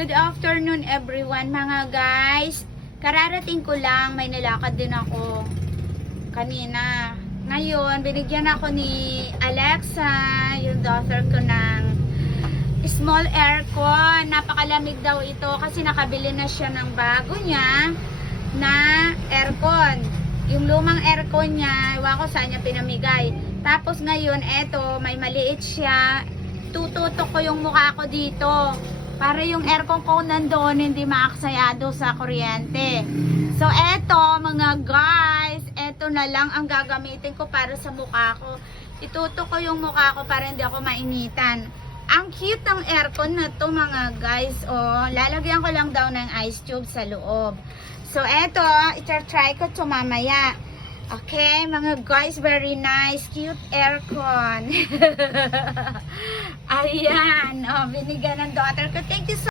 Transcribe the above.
Good afternoon everyone mga guys. Kararating ko lang, may nilakad din ako kanina. Ngayon, binigyan ako ni Alexa, yung daughter ko, ng small aircon. Napakalamig daw ito kasi nakabili na siya ng bago niya na aircon. Yung lumang aircon niya, iwan ko saan niya pinamigay. Tapos ngayon, eto, may maliit siya. Tututok ko yung mukha ko dito para yung aircon ko nandoon hindi maaksayado sa kuryente. So eto mga guys, eto na lang ang gagamitin ko para sa mukha ko. Itutok ko yung mukha ko para hindi ako mainitan. Ang cute ng aircon na to mga guys. Oh, lalagyan ko lang daw ng ice cube sa loob. So eto, i-try ko to mamaya. Okay, mga guys, very nice, cute aircon. Ayan, oh, binigyan ng daughter ko. Thank you so